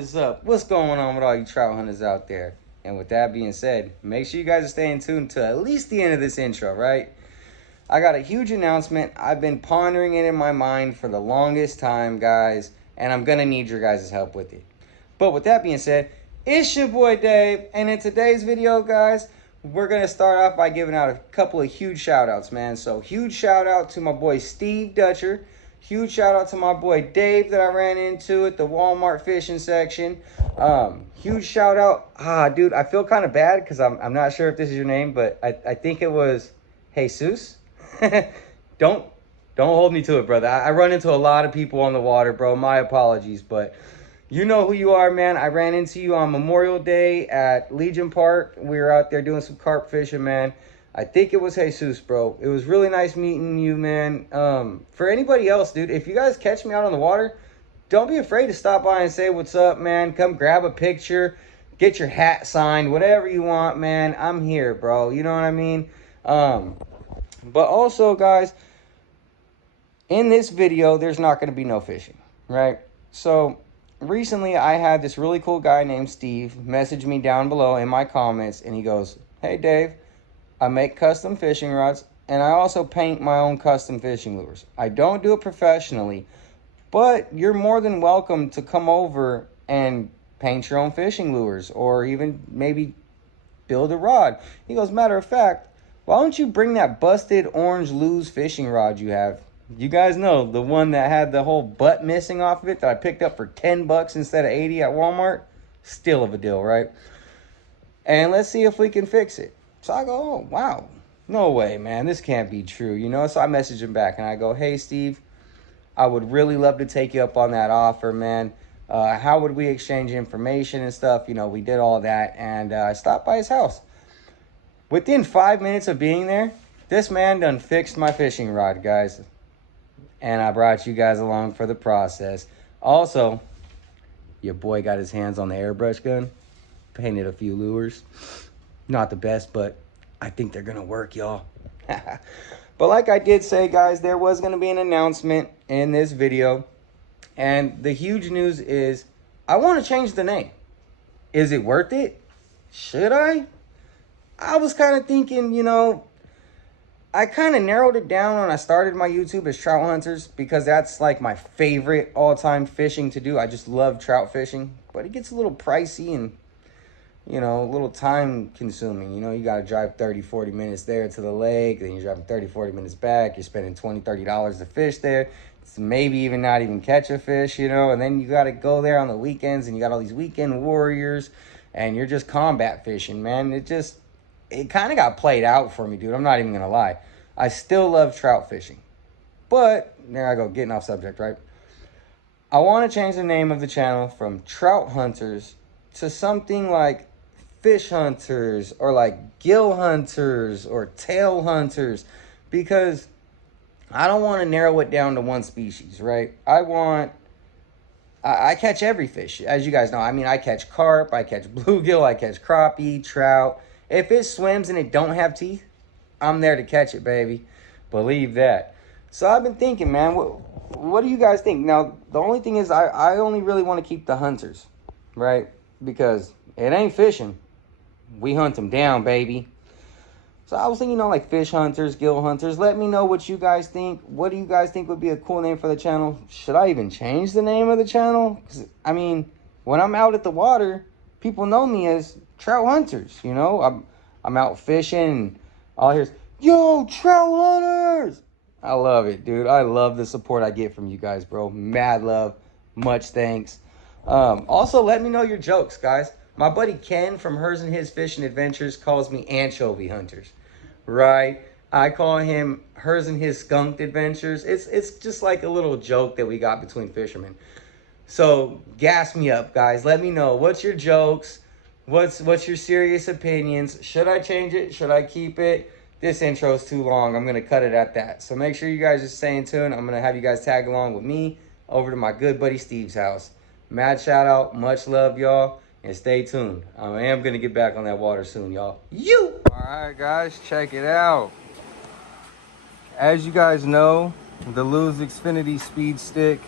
is up? What's going on with all you trout hunters out there? And with that being said, make sure you guys are staying tuned to at least the end of this intro, right? I got a huge announcement. I've been pondering it in my mind for the longest time, guys, and I'm gonna need your guys' help with it. But with that being said, it's your boy Dave, and in today's video, guys, we're gonna start off by giving out a couple of huge shout outs, man. So huge shout out to my boy Steve Dutcher. Huge shout out to my boy Dave that I ran into at the Walmart fishing section. Huge shout out. Dude, I feel kind of bad because I'm not sure if this is your name, but I think it was Jesus. don't hold me to it, brother. I run into a lot of people on the water, bro. My apologies, but you know who you are, man. I ran into you on Memorial Day at Legion Park. We were out there doing some carp fishing, man. I think it was Jesus, bro. It was really nice meeting you, man. For anybody else, dude, if you guys catch me out on the water, don't be afraid to stop by and say what's up, man. Come grab a picture, get your hat signed, whatever you want, man. I'm here, bro. You know what I mean? But also, guys, in this video, there's not going to be no fishing, right? So recently, I had this really cool guy named Steve message me down below in my comments, and he goes, "Hey, Dave, I make custom fishing rods, and I also paint my own custom fishing lures. I don't do it professionally, but you're more than welcome to come over and paint your own fishing lures, or even maybe build a rod." He goes, "Matter of fact, why don't you bring that busted orange Lew's fishing rod you have? You guys know, the one that had the whole butt missing off of it that I picked up for 10 bucks instead of 80 at Walmart? Still of a deal, right? And let's see if we can fix it." So I go, "Oh, wow. No way, man. This can't be true." You know, so I message him back and I go, "Hey, Steve, I would really love to take you up on that offer, man. How would we exchange information and stuff?" You know, we did all that, and I stopped by his house. Within 5 minutes of being there, this man done fixed my fishing rod, guys. And I brought you guys along for the process. Also, your boy got his hands on the airbrush gun, painted a few lures. Not the best, but I think they're gonna work, y'all. But like I did say, guys, there was gonna be an announcement in this video. And the huge news is, I want to change the name. Is it worth it? Should I? I was kind of thinking, you know, I kind of narrowed it down when I started my YouTube as Trout Hunters, because that's like my favorite all-time fishing to do. I just love trout fishing, but it gets a little pricey and, you know, a little time consuming. You know, you got to drive 30, 40 minutes there to the lake. Then you're driving 30, 40 minutes back. You're spending $20, $30 to fish there. It's maybe even not even catch a fish, you know. And then you got to go there on the weekends, and you got all these weekend warriors, and you're just combat fishing, man. It kind of got played out for me, dude. I'm not even going to lie. I still love trout fishing. But, there I go, getting off subject, right? I want to change the name of the channel from Trout Hunters to something like Fish Hunters, or like Gill Hunters, or Tail Hunters, because I don't want to narrow it down to one species, right? I catch every fish, as you guys know. I mean, I catch carp, I catch bluegill, I catch crappie, trout. If it swims and it don't have teeth, I'm there to catch it, baby. Believe that. So I've been thinking, man, what do you guys think? Now, the only thing is I only really want to keep the hunters, right? Because it ain't fishing. We hunt them down, baby. So I was thinking, you know, like Fish Hunters, Gill Hunters. Let me know what you guys think. What do you guys think would be a cool name for the channel? Should I even change the name of the channel? 'Cause, I mean, when I'm out at the water, people know me as Trout Hunters, you know? I'm out fishing, and all I hear is, "Yo, Trout Hunters!" I love it, dude. I love the support I get from you guys, bro. Mad love. Much thanks. Also, let me know your jokes, guys. My buddy Ken from Hers and His Fishing Adventures calls me Anchovy Hunters, right? I call him Hers and His Skunked Adventures. It's just like a little joke that we got between fishermen. So gas me up, guys. Let me know. What's your jokes? What's your serious opinions? Should I change it? Should I keep it? This intro is too long. I'm going to cut it at that. So make sure you guys are staying tuned. I'm going to have you guys tag along with me over to my good buddy Steve's house. Mad shout out. Much love, y'all. And stay tuned. I am going to get back on that water soon, y'all. Alright, guys. Check it out. As you guys know, the Lew's Xfinity Speed Stick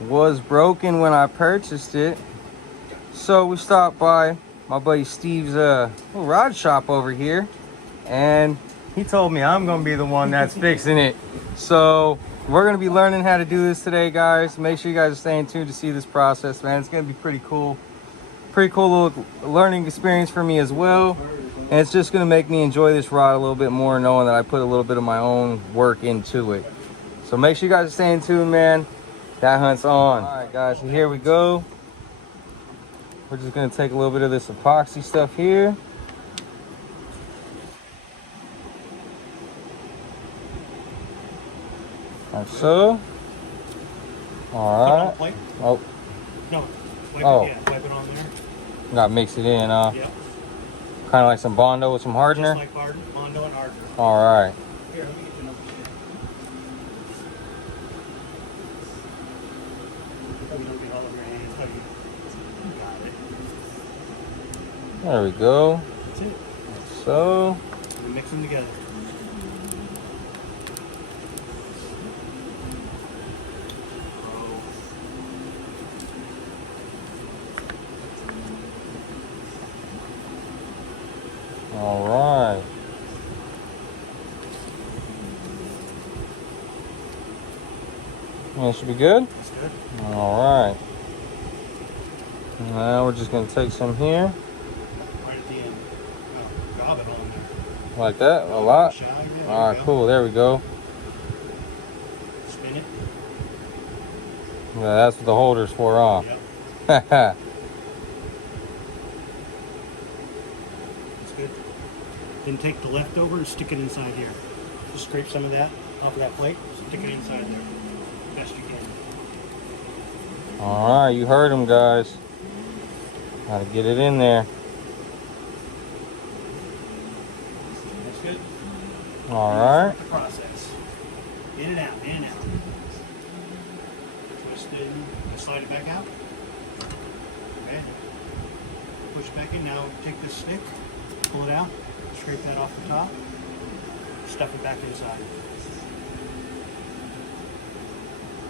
was broken when I purchased it. So we stopped by my buddy Steve's little rod shop over here, and he told me I'm gonna be the one that's fixing it. So we're gonna be learning how to do this today, guys. Make sure you guys are staying tuned to see this process, man. It's gonna be pretty cool. Pretty cool little learning experience for me as well. And it's just gonna make me enjoy this rod a little bit more, knowing that I put a little bit of my own work into it. So make sure you guys are staying tuned, man. That hunt's on. All right, guys, so here we go. We're just gonna take a little bit of this epoxy stuff here. Like so. All right. Oh. No. Wipe it on there. Gotta mix it in, Yep. Kind of like some Bondo with some hardener. Just like Bondo and hardener. All right. Here, let me get you another stick. Hope you don't get all over your hands. How you got it. There we go. That's it. So. And mix them together. All right. That should be good. That's good. All right. Now we're just gonna take some here. Right at the end. Drop it on there. Like that? A lot? All right, cool. There we go. Spin it. Yeah, that's what the holder's for, huh? Yep. That's good. Then take the leftover and stick it inside here. Just scrape some of that off of that plate. Stick it inside there. Best you can. All right, you heard him, guys. Gotta get it in there. That's good. All right. The process. In and out, in and out. Twist it, slide it back out. Okay. Push back in. Now take this stick, pull it out, scrape that off the top, stuff it back inside.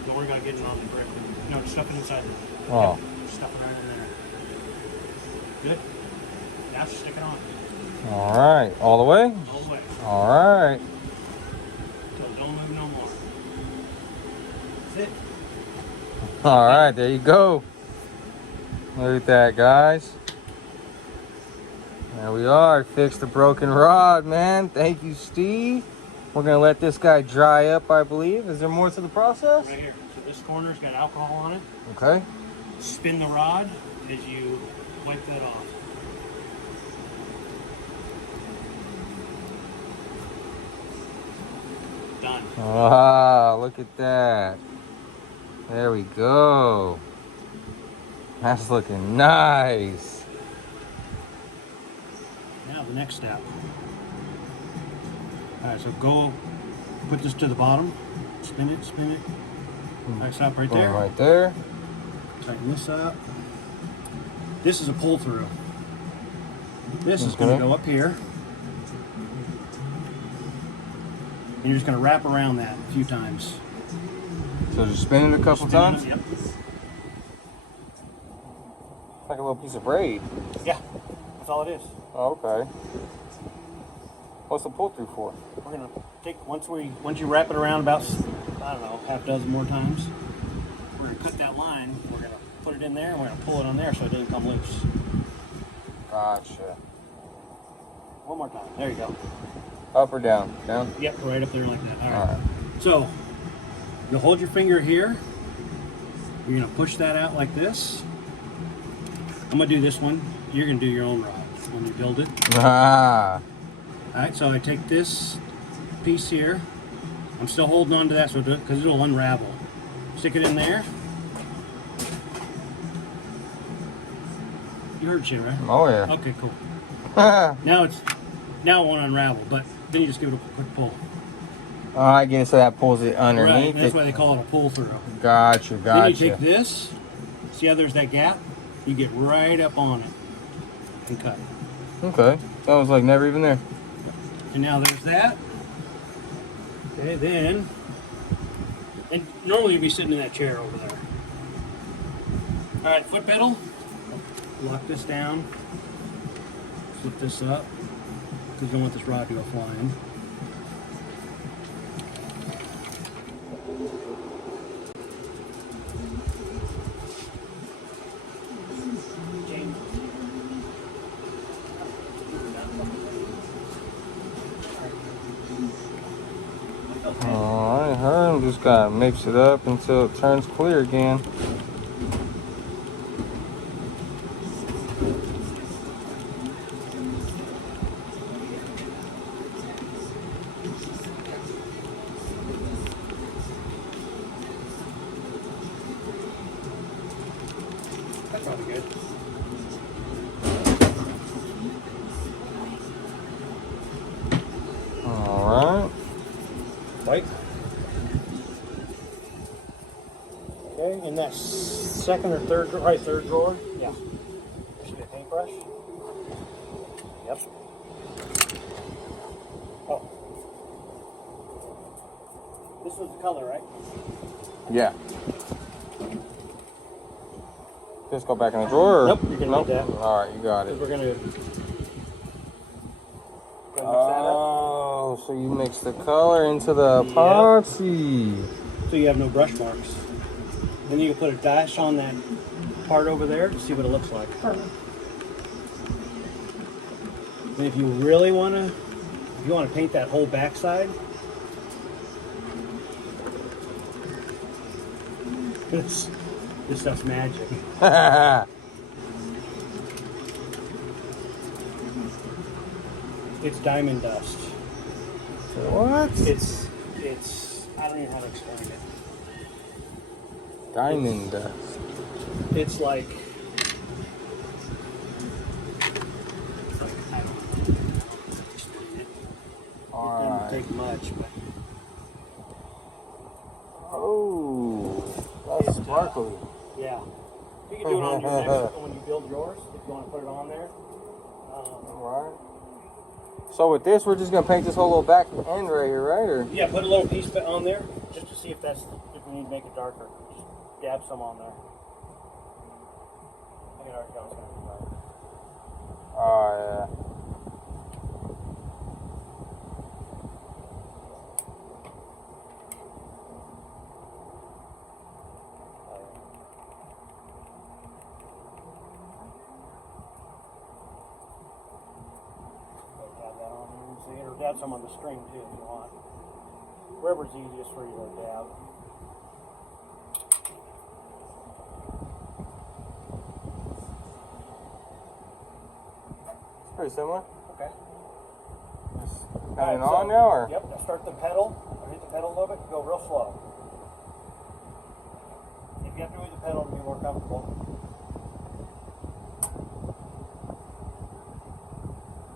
Don't worry about getting it on the brick. No, stuff it inside. Oh. Stuff it right in there. Good. Now stick it on. All right. All the way? All the way. All right. Till don't move no more. That's it. All right, there you go. Look at that, guys. There we are. Fixed the broken rod, man. Thank you, Steve. We're gonna let this guy dry up, I believe. Is there more to the process? Right here. So this corner's got alcohol on it. Okay. Spin the rod as you wipe that off. Done. Ah, look at that. There we go. That's looking nice. Now the next step. Alright, so go put this to the bottom. Spin it, spin it. Alright, stop right there. Right there. Tighten this up. This is a pull through. This is going to go up here. And you're just going to wrap around that a few times. So just spin it a couple times? Yep. Like a little piece of braid. Yeah, that's all it is. Oh, okay. What's the pull through for? We're going to take, once you wrap it around about, I don't know, half dozen more times, we're going to cut that line. We're going to put it in there and we're going to pull it on there so it doesn't come loose. Gotcha. One more time. There you go. Up or down? Down? Yep, right up there like that. All right. All right. So you'll hold your finger here. You're going to push that out like this. I'm going to do this one. You're going to do your own rod when you build it. Ah. All right, so I take this piece here. I'm still holding on to that so because it'll unravel. Stick it in there. You heard shit, right? Oh, yeah. Okay, cool. All Now it won't unravel, but then you just give it a quick pull. right, get it so that pulls it Right, underneath that's it. why they call it a pull through. Gotcha, Then gotcha. you take this, see how there's that gap? You get right up on it and cut. Okay. That was like never even there. And now there's that. Okay, then, and normally you'd be sitting in that chair over there. All right, foot pedal. lock this down, flip this up, because you don't want this rod to go flying. Alright, Herm just gotta mix it up until it turns clear again. That's probably good. Alright. Right. Okay, in that second or third, third drawer. Yeah. There should be a paintbrush. Yep. Oh. This was the color, right? Yeah. Just go back in the drawer? Or? Nope, you can nope. leave that. Alright, you got Because it. we're gonna mix that up. Oh, so you mix the color into the epoxy. So you have no brush marks. Then you can put a dash on that part over there to see what it looks like. And if you really want to, if you want to paint that whole backside, this stuff's magic. It's diamond dust. What? It's I don't even know how to explain it. Diamond dust. It's like I don't know. It doesn't take much, but Oh, that's sparkly. yeah. You can do it on your next when you build yours if you want to put it on there. Alright. So with this, we're just gonna paint this whole little back end right here, right? Or Yeah, put a little piece on there just to see if we need to make it darker. Just dab some on there. I think it already got it's gonna be right. oh yeah. Dab that on there and see it, or dab some on the string too if you want. Wherever's easiest for you to dab. Pretty similar. Okay. Just Alright, got it on now, or? Yep, now start the pedal, or hit the pedal a little bit, go real slow. If you have to move the pedal to be more comfortable.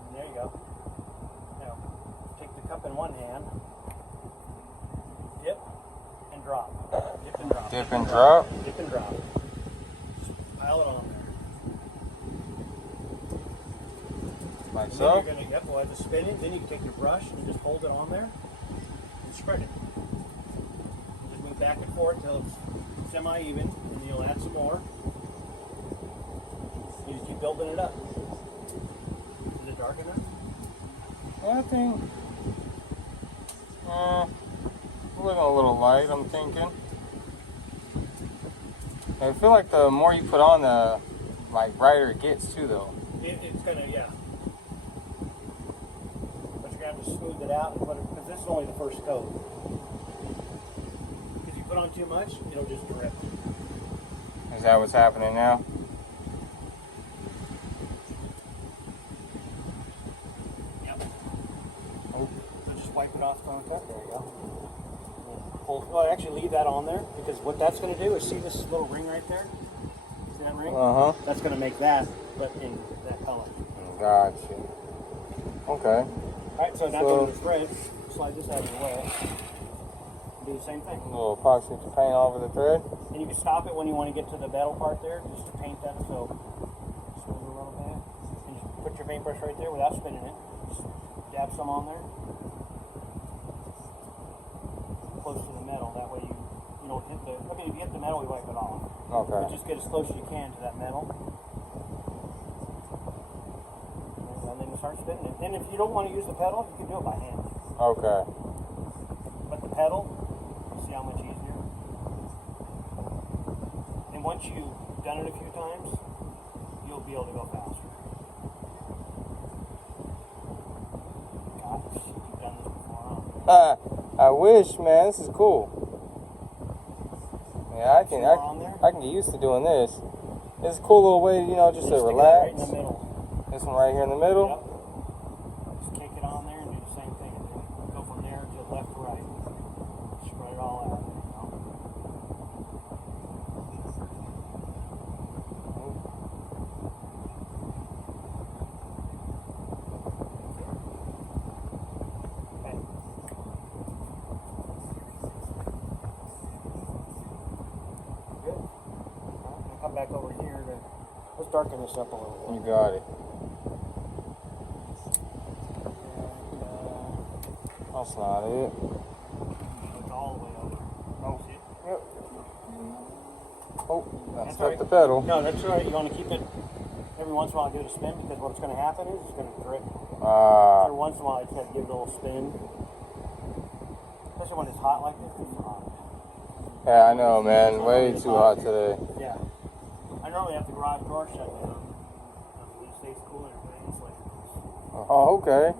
And there you go. Now, take the cup in one hand, dip, and drop. Dip and drop. Dip and drop. Dip and drop. Just pile it on there. Like And then so. you're gonna, yep, we'll have to spin it, then you can take your brush and just hold it on there and spread it. Just move back and forth until it's semi-even, and then you'll add some more. You just keep building it up. Is it dark enough? I think. Looking a little light, I'm thinking. I feel like the more you put on, the like brighter it gets too, though. It's gonna, yeah. But you're gonna have to smooth it out and put it, because this is only the first coat. If you put on too much, it'll just drip. Is that what's happening now? Yep. Oh. So just wipe it off on the cup. There you go. Well, actually leave that on there, because what that's going to do is see this little ring right there? See that ring? Uh huh. That's going to make that, but in that color. Gotcha. Okay. Alright, so now go to the thread. Slide this out of the way. Do the same thing. A little epoxy to paint all over the thread. And you can stop it when you want to get to the metal part there, just to paint that so smooth a little bit. And just put your paintbrush right there without spinning it. Just dab some on there. Close to the metal, that way you don't hit the, okay, if you hit the metal, you wipe it off. Okay. But just get as close as you can to that metal. start spinning it. And if you don't want to use the pedal, you can do it by hand. Okay. But the pedal, see how much easier? And once you've done it a few times, you'll be able to go faster. Gosh, you've done this before, huh? I wish, man. This is cool. Yeah, I can get used to doing this. It's a cool little way, you know, just to relax. Right in the middle. This one right here in the middle? Yep. Just kick it on there and do the same thing. And then go from there to left to right. Spread it all out. Okay. Good. I'll come back over here to let's darken this up a little bit. You got it. That's not it. Look all the way over. Oh, see it? Yep. Oh, that's That's not right. the pedal. No, that's right. You want to keep it every once in a while, give it a spin because what's going to happen is it's going to drip. Every once in a while, you just have to give it a little spin. Especially when it's hot like this. It's hot. Yeah, I know, man. Way too hot today. Yeah. I normally have the garage door shut down. It stays cooler and insulated. Oh, okay.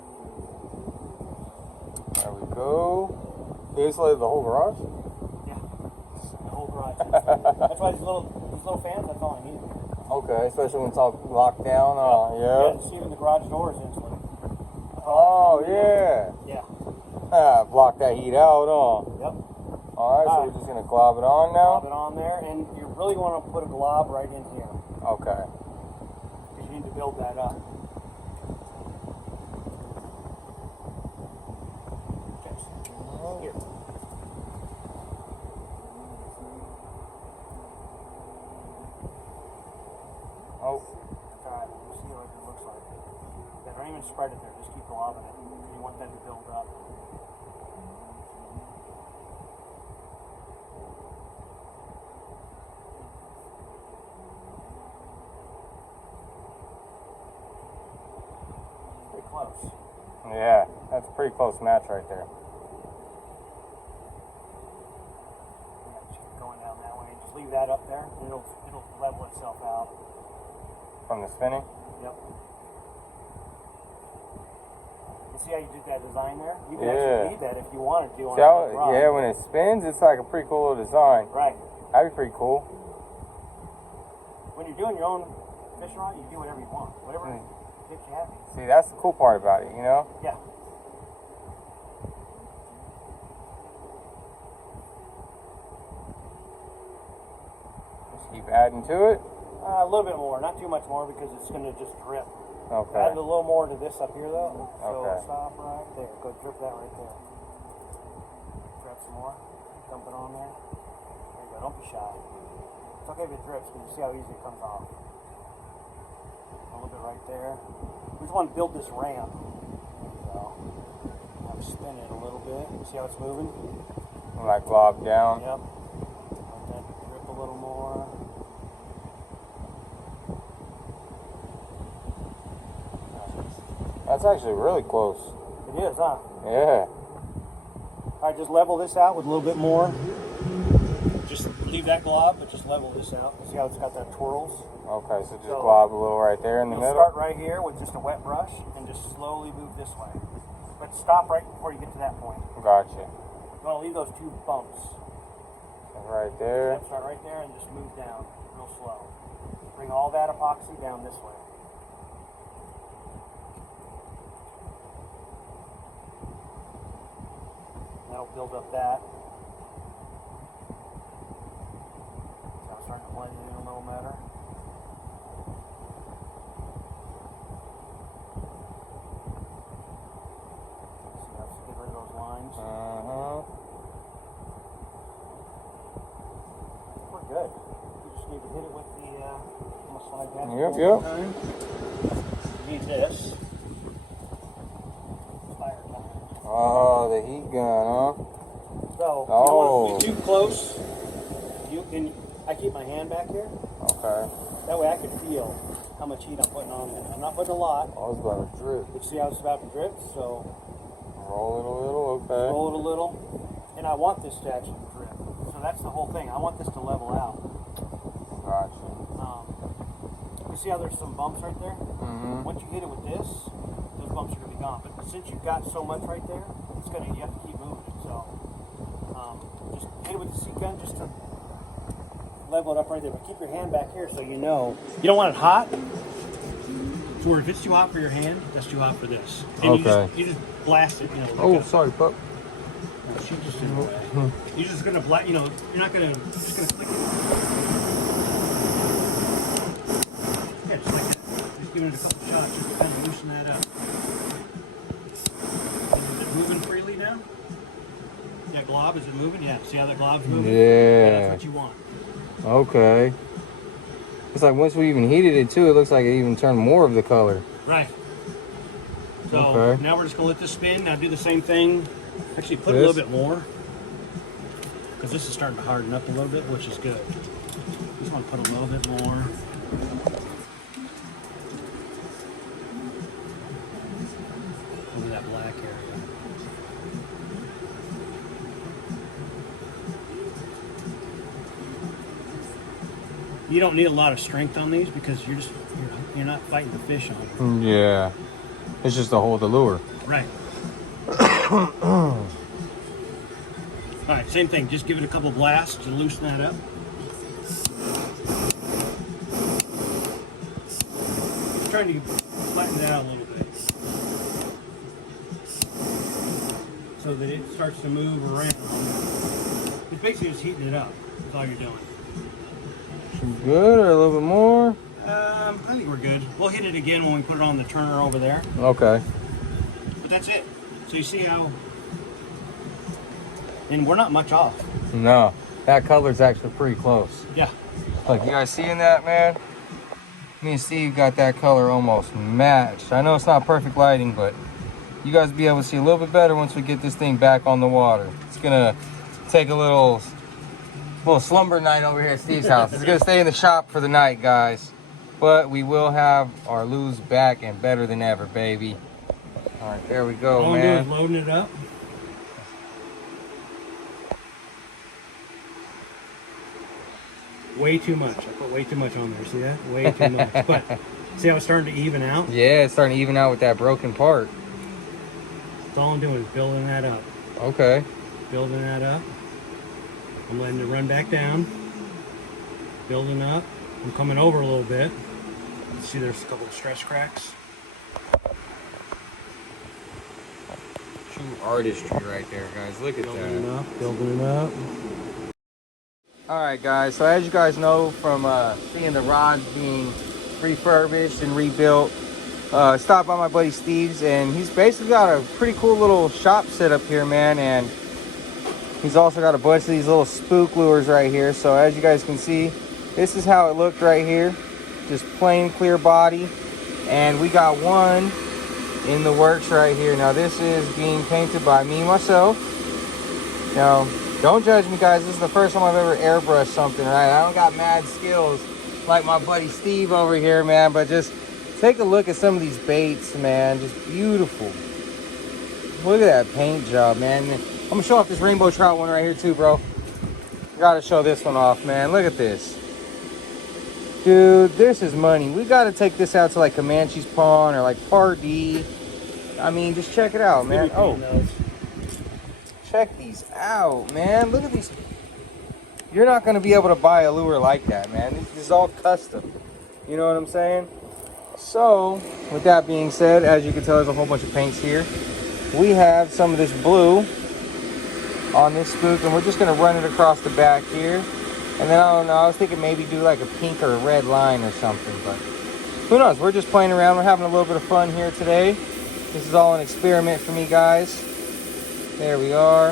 There we go. You insulated the whole garage? Yeah. The whole garage. That's why these little fans, that's all I need. Okay, especially when it's all locked down. Oh, Yeah, yeah. see, even the garage door is insulated. Oh, yeah. Yeah. Block that heat out, huh? Yep. Alright, so we're just going to glob it on Glob now? it on there, and you really want to put a glob right in here. Okay. Because you need to build that up. Here. Oh, Alright, we'll see what it looks like. Yeah, don't even spread it there, just keep globbing it. You want that to build up. Pretty close. yeah. That's a pretty close match right there. Yeah, just keep going down that way. Just leave that up there, and it'll level itself out. From the spinning? Yep. You see how you did that design there? You can Yeah. actually need that if you wanted to on See how, a rod. yeah, when it spins, it's like a pretty cool little design. Right. That'd be pretty cool. When you're doing your own fishing rod, you do whatever you want. Whatever gets you happy. See, that's the cool part about it, you know? Yeah. Just keep adding to it. A little bit more, not too much more because it's going to just drip. Okay. Add a little more to this up here though. So Okay. stop right there. Go drip that right there. Grab some more. Dump it on there. There you go. Don't be shy. It's okay if it drips, but you see how easy it comes off. A little bit right there. We just want to build this ramp. So I'm spinning it a little bit. See how it's moving? Like glob down. Yep. Let that drip a little more. That's actually really close. It is, huh? Yeah. Alright, just level this out with a little bit more. Just leave that glob, but just level this out. See how it's got that twirls? Okay, so just So, glob a little right there in the You'll middle. start right here with just a wet brush and just slowly move this way. But stop right before you get to that point. Gotcha. You want to leave those two bumps. Right there. Yep, start right there and just move down real slow. Bring all that epoxy down this way. That'll build up that. So I'm starting to blend it in a little better. See, let's get rid of those lines. We're good. We just need to hit it with the I'm gonna slide that Yep, one yep. time. We need this. Fire time. Oh, the heat gun, huh? So, you Oh. don't want to be too close. You can. I keep my hand back here. Okay. That way I can feel how much heat I'm putting on there. I'm not putting a lot. Oh, it's about to drip. But you see how it's about to drip? So Roll it a little, okay. roll it a little. And I want this to actually drip. So that's the whole thing. I want this to level out. Gotcha. You see how there's some bumps right there? Mm-hmm. Once you hit it with this, those bumps are going to be gone. But since you've got so much right there, you have to keep moving it. So just hit it with the seat gun just to level it up right there. But keep your hand back here so you know. You don't want it hot. So where if it's too hot for your hand, that's too hot for this. And Okay. you just blast it. You know, Oh, sorry, pup. She just did that. You're just going to blast, you know, you're not going to, just going to click it. Yeah, just like that. Just giving it a couple shots just to kind of loosen that up. Is it moving freely now? That glob, is it moving? Yeah, see how that glob's moving? Yeah. That's what you want. Okay. It's like once we even heated it too, it looks like it even turned more of the color. Right. So Okay. now we're just going to let this spin. Now do the same thing. Actually put a little bit more. Because this is starting to harden up a little bit, which is good. Just want to put a little bit more. Over that black area. You don't need a lot of strength on these because you're not fighting the fish on them. Yeah. It's just to hold the lure. Right. All right, same thing. Just give it a couple blasts to loosen that up. Trying to flatten that out a little bit so that it starts to move around. It's basically just heating it up. That's all you're doing. Good, or a little bit more? I think we're good. We'll hit it again when we put it on the turner over there. Okay. But that's it. So you see how, and we're not much off. No, that color's actually pretty close. Yeah. Look, you guys seeing that, man? Me and Steve got that color almost matched. I know it's not perfect lighting, but you guys will be able to see a little bit better once we get this thing back on the water. It's gonna take a little slumber night over here at Steve's house. It's gonna stay in the shop for the night, guys. But we will have our lures back and better than ever, baby. All right, there we go, All I'm man. doing is loading it up. Way too much. I put way too much on there. See that? Way too much. But see how it's starting to even out? Yeah, it's starting to even out with that broken part. That's all I'm doing is building that up. Okay. Building that up. I'm letting it run back down. Building up. I'm coming over a little bit. See, there's a couple of stress cracks. True artistry right there, guys. Look at Building that. it up. Building it up. Alright guys, so as you guys know from seeing the rods being refurbished and rebuilt, stopped by my buddy Steve's, and he's basically got a pretty cool little shop set up here, man, and he's also got a bunch of these little spook lures right here. So as you guys can see, this is how it looked right here. Just plain clear body, and we got one in the works right here. Now this is being painted by me myself. Now don't judge me, guys. This is the first time I've ever airbrushed something, right? I don't got mad skills like my buddy Steve over here, man. But just take a look at some of these baits, man. Just beautiful. Look at that paint job, man. I'm gonna show off this rainbow trout one right here too, bro. Gotta show this one off, man. Look at this. Dude, this is money. We gotta take this out to like Comanche's Pond or like Pardee. I mean, just check it out, man. Oh. Check these out, man. Look at these. You're not going to be able to buy a lure like that, man. This is all custom. You know what I'm saying? So, with that being said, as you can tell, there's a whole bunch of paints here. We have some of this blue on this spook, and we're just going to run it across the back here. And then, I don't know, I was thinking maybe do like a pink or a red line or something, but who knows? We're just playing around. We're having a little bit of fun here today. This is all an experiment for me, guys. There we are.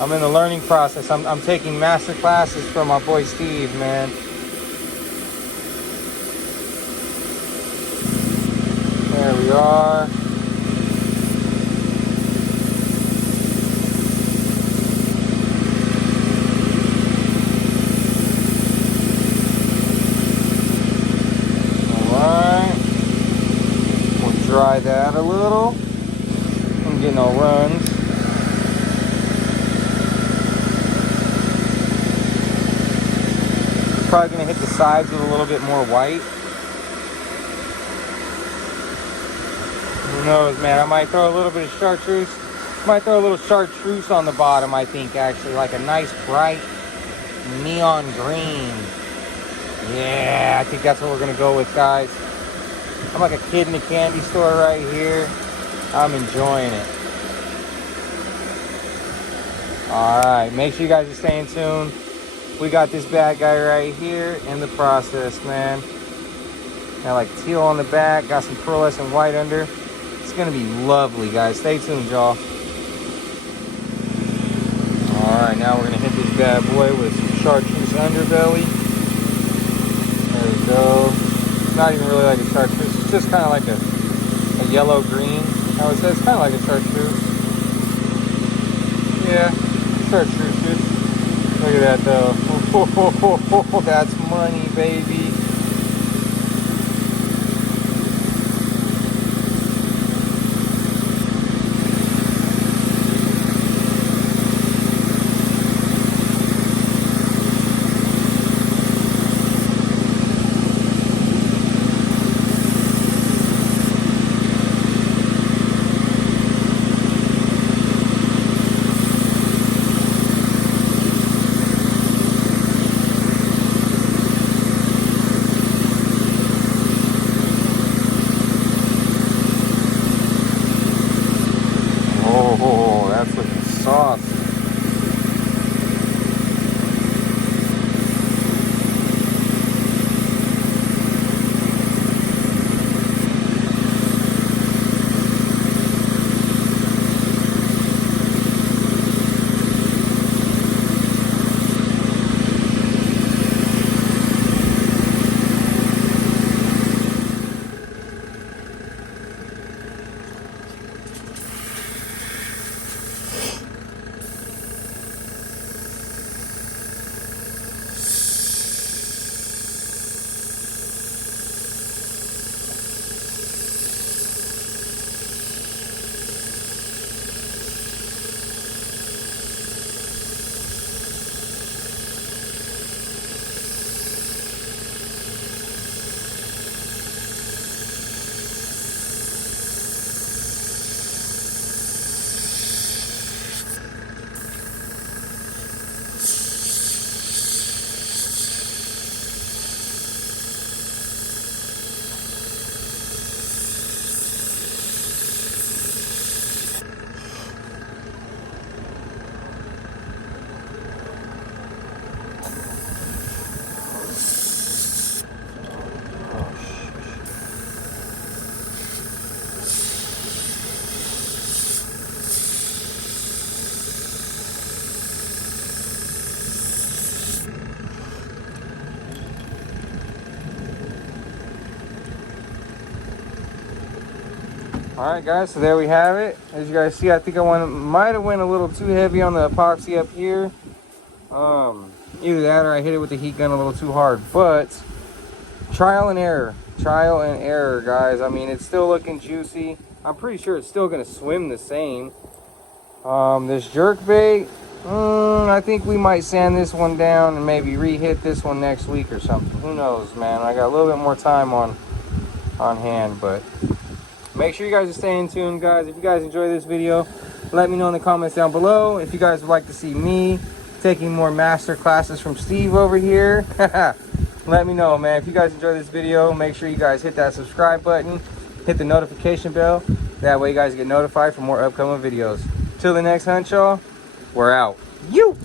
I'm in the learning process. I'm taking master classes from my boy Steve, man. There we are. that a little. I'm getting no runs. Probably gonna hit the sides with a little bit more white. Who knows, man? I might throw a little bit of chartreuse. Might throw a little chartreuse on the bottom, I think, actually. Like a nice bright neon green. Yeah, I think that's what we're gonna go with, guys. I'm like a kid in a candy store right here. I'm enjoying it. Alright, make sure you guys are staying tuned. We got this bad guy right here in the process, man. Got like teal on the back, got some pearlescent white under. It's gonna be lovely, guys. Stay tuned, y'all. Alright, now we're gonna hit this bad boy with some chartreuse underbelly. There we go. It's not even really like a chartreuse, it's just kind of like a yellow green. I would say it's kind of like a chartreuse. Yeah, chartreuse, dude. Look at that though. Oh, that's money, baby. Oh, that's looking saucy. Alright guys, so there we have it. As you guys see, I think I might have went a little too heavy on the epoxy up here. Either that or I hit it with the heat gun a little too hard. But trial and error, guys. I mean, it's still looking juicy. I'm pretty sure it's still gonna swim the same. This jerkbait, I think we might sand this one down and maybe re-hit this one next week or something. Who knows, man? I got a little bit more time on hand, but make sure you guys are staying tuned, guys. If you guys enjoy this video, let me know in the comments down below. If you guys would like to see me taking more master classes from Steve over here, let me know, man. If you guys enjoy this video, make sure you guys hit that subscribe button, hit the notification bell. That way you guys get notified for more upcoming videos. Till the next hunt, y'all, we're out. You!